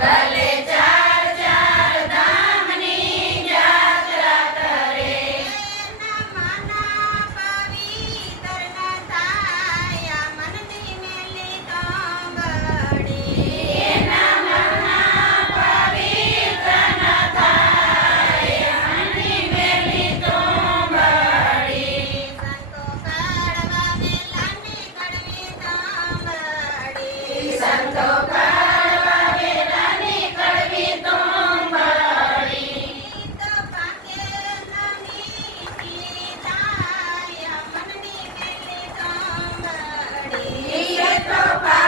Berlim. Europa.